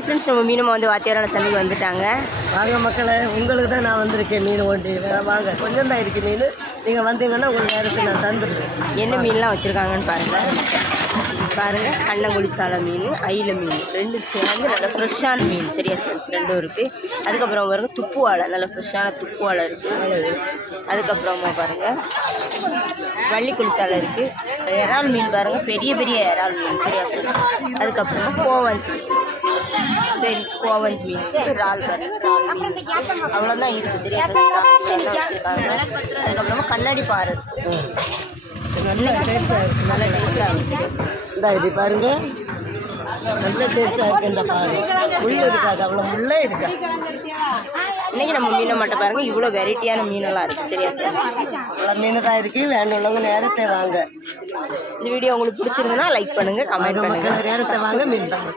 Hi friends, நம்ம மீனம்மா வந்து வாத்தியாரோட சந்தைக்கு வந்துட்டாங்க. வாங்க மக்களே, உங்களுக்கு தான் நான் வந்திருக்கேன் மீன் ஓட்டி. வாங்க, கொஞ்சம் தான் இருக்குது மீன். நீங்கள் வந்தீங்கன்னா உங்களுக்கு நேரத்துக்கு நான் தந்துடுவேன். என்ன மீன்லாம் வச்சுருக்காங்கன்னு பாருங்கள். கண்ணங்குழி சாலை மீன், அயில மீன் ரெண்டும் சேர்ந்து நல்ல ஃப்ரெஷ்ஷான மீன். சரியா ஃப்ரெண்ட்ஸ், ரெண்டும் இருக்குது. அதுக்கப்புறம் பாருங்கள் துப்பு வாழை, நல்ல ஃப்ரெஷ்ஷான துப்பு வாழை இருக்குது. அதுக்கப்புறமா பாருங்கள் வள்ளிக்குழி சாலை இருக்குது. இறால் மீன் பாருங்கள், பெரிய பெரிய இறால் மீன். சரியா ஃப்ரெண்ட்ஸ். அதுக்கப்புறமா கோவஞ்சி கோவஞ்சி மீன், இறால் மீன், அவ்வளோதான் இருக்குது. சரியா வச்சுருக்காங்க. அதுக்கப்புறமா கண்ணாடி பாறை நல்லா டேஸ்ட்டாக இருக்குது. நல்ல டேஸ்ட்டாக இருக்குது. இந்த இது பாருங்கள், நல்ல டேஸ்ட்டாக இருக்குது. இந்த பாரு முள் இருக்காது, அவ்வளோ முள்ளே இருக்காது. இன்றைக்கி நம்ம மீனை மட்டும் பாருங்கள், இவ்வளோ வெரைட்டியான மீனெல்லாம் இருக்குது. சரியா அவ்வளோ மீன் தான் இருக்குது. வேணுள்ளவங்க நேரத்தை வாங்க. இந்த வீடியோ உங்களுக்கு பிடிச்சிருந்ததுன்னா லைக் பண்ணுங்கள், கமெண்ட் பண்ணுங்கள். நேரத்தை வாங்க, மீன் தான்.